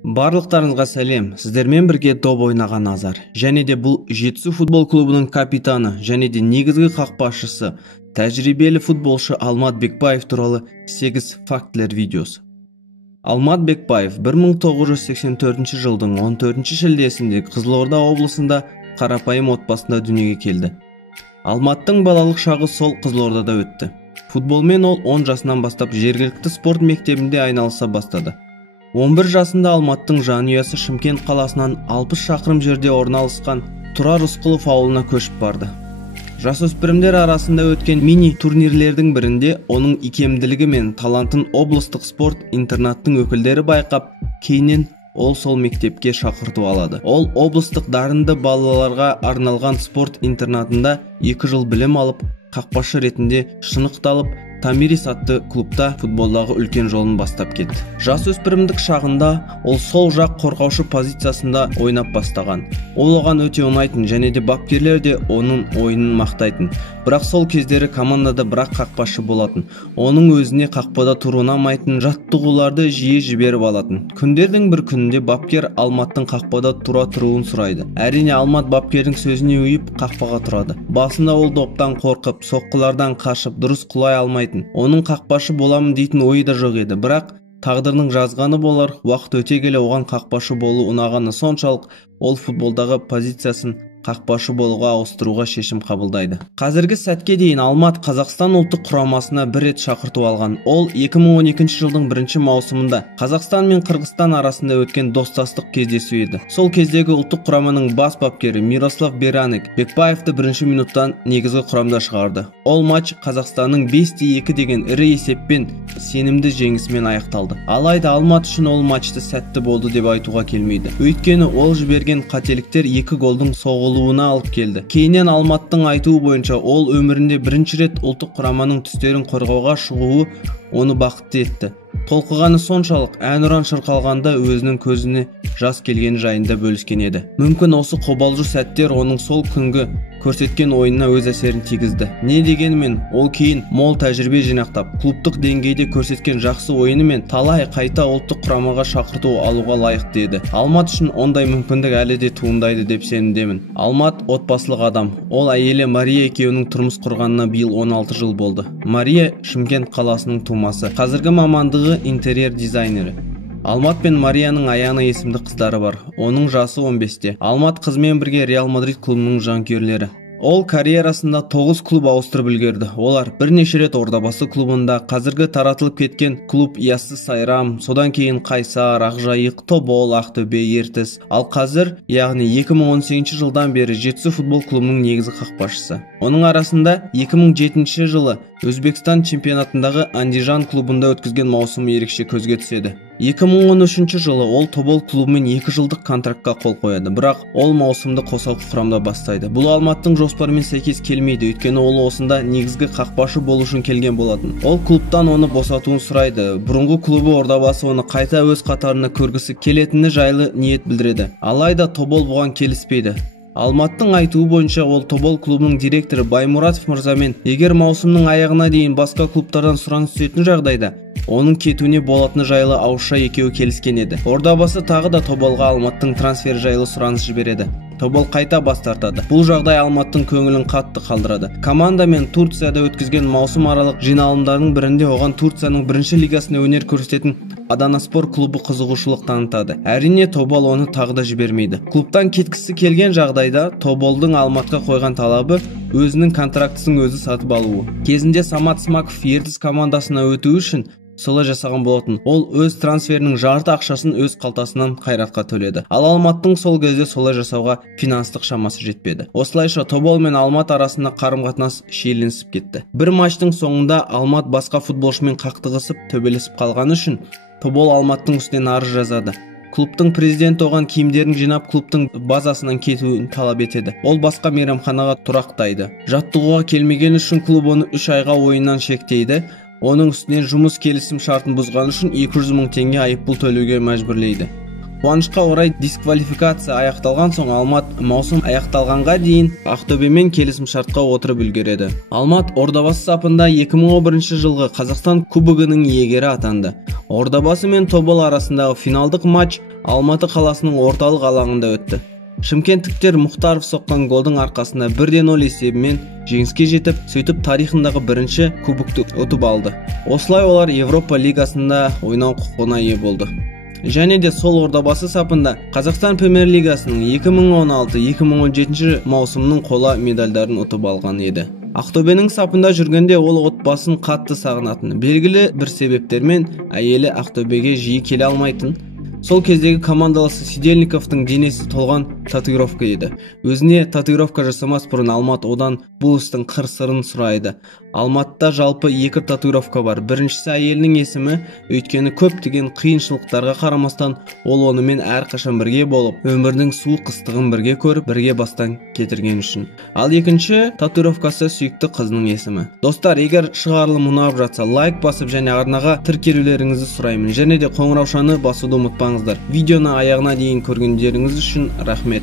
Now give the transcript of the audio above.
Барлықтарыңызға сәлем. Сіздермен бірге доп ойнаған Азар. Және де бұл Жетісу футбол клубының капитаны және де негізгі қақпашысы, тәжірибелі футболшы Алмат Бекбаев туралы 8 фактілер видеосы. Алмат Бекбаев 1984 жылдың 14 шілдесінде Қызылорда облысында қарапайым отбасында дүниеге келді. Алматтың балалық шағы сол Қызылордада өтті. Футболмен ол 10 жасынан бастап жергілікті спорт мектебінде айналыса бастады. 11 жасында Алматтың жанұясы Шымкент қаласынан 60 шақырым жерде орналасқан Тұрар Рысқұлов ауылына көшіп барды. Жасөспірімдер арасында өткен мини турнирлердің бірінде оның икемділігі мен талантын облыстық спорт интернаттың өкілдері байқап, кейіннен ол сол мектепке шақырту алады. Ол облыстық дарынды балаларға арналған спорт интернатында 2 жыл білім алып, қақпашы ретінде шынықталып, Тамирис атты клубта футболдағы үлкен жолын бастап кетті. Жасөспірімдік шағында ол сол жақ қорғаушы позициясында ойнап бастаған. Ол оған өте ұнайтын және де бапкерлер де оның ойынын мақтайтын. Бірақ сол кездері командада бірақ қақпашы болатын. Оның өзіне қақпада тұру ұнамайтын, жаттығуларды жиі жіберіп алатын. Күндердің бір күнінде бапкер Алматтың қақпада тұра тұруын сұрайды. Әрине Алмат бапкердің сөзіне ұйып қақпаға тұрады. Басында ол доптан қорқып, соққылардан қашып, дұрыс құлай алмайды. Оның қақпашы боламын дейтін ойы да жоқ еді, бірақ тағдырның жазғаны болар. Уақыт өте келе оған қақпашы болу ұнағаны соншалық, ол футболдағы позициясын қақпашы болуға ауыстыруға шешім қабылдайды. Қазіргі сәтке дейін Алмат Қазақстан ұлттық құрамасына бір рет шақырту алған. Ол 2012 жылдың 1 маусымында Қазақстан мен Қырғызстан арасында өткен достастық кездесу еді. Сол кездегі ұлттық құраманың бас бапкері Мирослав Бераник Бекбаевты 1 минуттан негізгі құрамда шығарды. Ол матч Қазақстанның 5-2 деген ірі есеппен сенімді жеңісімен аяқталды. Алайда Алмат үшін ол матчты сәтті болды деп айтуға келмейді. Өйткені ол жіберген қателіктер 2 голдың соғылуына алып келді. Кейіннен Алматтың айтуы бойынша ол өмірінде бірінші рет ұлттық құраманың түстерін қорғауға шығуы оны бақытты етті. Толқығаны соншалық, әнұран шырқалғанда өзінің көзіне жас келгені жайында бөліскен еді. Мүмкін осы қобалжу сәттер оның сол күнгі көрсеткен ойынына өз әсерін тигізді. Не дегенмен, ол кейін мол тәжірибе жинақтап, клубтық деңгейде көрсеткен жақсы ойыны мен талай қайта ұлттық құрамаға шақырту алуға лайықты еді. Алмат үшін ондай мүмкіндік әлі де туындайды деп сенімдемін. Алмат отбасылық адам. Ол әйелі Мария екеуінің тұрмыс құрғанына биыл 16 жыл болды. Мария Шымкент қаласының тумасы. Қазіргі мамандығы интерьер дизайнері. Алмат пен Марияның Аяна есімді қыздары бар. Оның жасы 15-те. Алмат қызмен бірге Реал Мадрид клубының жанкүйерлері. Ол карьерасында 9 клуб ауыстырып үлгерді. Олар бірнеше рет Ордабасы клубында, қазіргі таратылып кеткен клуб Яссы Сайрам, содан кейін Қайсар, Ақжайық, Тобол, Ақтөбе, Ертіс. Ал қазір, яғни 2018 жылдан бері Жетісу футбол клубының негізгі қақпашысы. Оның арасында 2007 жылы Өзбекстан чемпионатындағы Андижан клубында өткізген маусымы ерекше көзге түседі. 2013 жылы ол Тобол клубымен 2 жылдық контрактқа қол қояды, бірақ ол маусымды қосалқы құрамда бастайды. Бұл Алматтың жоспарымен сәйкес келмейді, өйткені ол осында негізгі қақпашы болу үшін келген болатын. Ол клубтан оны босатуын сұрайды. Бұрынғы клубы Ордабасы оны қайта өз қатарына көргісі келетіні жайлы ниет білдіреді. Алайда Тобол бұған келіспейді. Алматтың айтуы бойынша ол Тобол клубының директоры Баймұратов мырзамен егер маусымның аяғына дейін басқа клубтардан сұраныс түсетін жағдайда, оның кетуіне болатыны жайлы ауызша екеуі келіскен еді. Ордабасы тағы да Тоболға Алматтың трансфер жайлы сұраныс жібереді. Тобол қайта бас тартады. Бұл жағдай Алматтың көңілін қатты қалдырады. Команда мен Турцияда өткізген маусым аралық жиналымдарының бірінде оған Турцияның 1 лигасында өнер көрсететін Аданаспор клубы қызығушылық танытады. Әрине Тобол оны тағы да жібермейді. Клубтан кеткісі келген жағдайда Тоболдың Алматқа қойған талабы өзінің контрактысын өзі сатып алуы. Кезінде Самат Смаков Ертіс командасына өту үшін солай жасаған болатын. Ол өз трансферінің жарты ақшасын өз қалтасынан Қайратқа төледі. Ал Алматтың сол кезде солай жасауға финанстық шамасы жетпеді. Осылайша Тобол мен Алмат арасында қарым-қатынас шиеленісіп кетті. Бір матчтың соңында Алмат басқа футболшымен қақтығысып, төбелесіп қалғаны үшін Тобол Алматтың үстінен арыз жазады. Клубтың президенті оған киімдерін жинап клубтың базасынан кетуін талап етеді. Ол басқа мейрамханаға тұрақтайды. Жаттығуға келмеген үшін клуб оны 3 айға ойыннан шектейді. Оның үстінен жұмыс келісім шартын бұзған үшін 200 мың теңге айыппұл төлеуге мәжбүрлейді. Қуанышқа орай дисквалификация аяқталған соң Алмат маусым аяқталғанға дейін Ақтөбемен келісімшартқа отырып үлгереді. Алмат Ордабасы сапында 2011 жылғы Қазақстан кубогының иегері атанды. Ордабасы мен Тобыл арасындағы финалдық матч Алматы қаласының орталық алаңында өтті. Шымкенттіктер Мұхтаров соққан голдың арқасында 1-0 есебімен жеңіске жетіп, сөйтіп тарихындағы бірінші кубокты ұтып алды. Осылай олар Европа лигасында ойнау құқығына ие болды. Және де сол Ордабасы сапында Қазақстан Премьер-лигасының 2016-2017 маусымның қола медальдарын ұтып алған еді. Ақтөбенің сапында жүргенде ол отбасын қатты сағынатын, белгілі бір себептермен әйелі Ақтөбеге жиі келе алмайтын. Сол кездегі командаласы Сидельниковтың денесі толған татуировка еді. Өзіне татуировка жасамас бұрын Алмат одан бұл істің қыр-сырын сұрайды. Алматта жалпы 2 татуировка бар. Біріншісі әйелінің есімі, өйткені көптеген қиыншылықтарға қарамастан ол онымен әрқашан бірге болып, өмірдің суық ыстығын бірге көріп, бірге бастан кетірген үшін. Ал екінші татуировкасы сүйікті қызының есімі. Достар, егер шығарылым ұнап жатса, лайк басып және арнаға тіркелулеріңізді сұраймын. Және де қоңыраушаны басуды ұмытпаңыздар. Видеоны аяғына дейін көргендеріңіз үшін рахмет.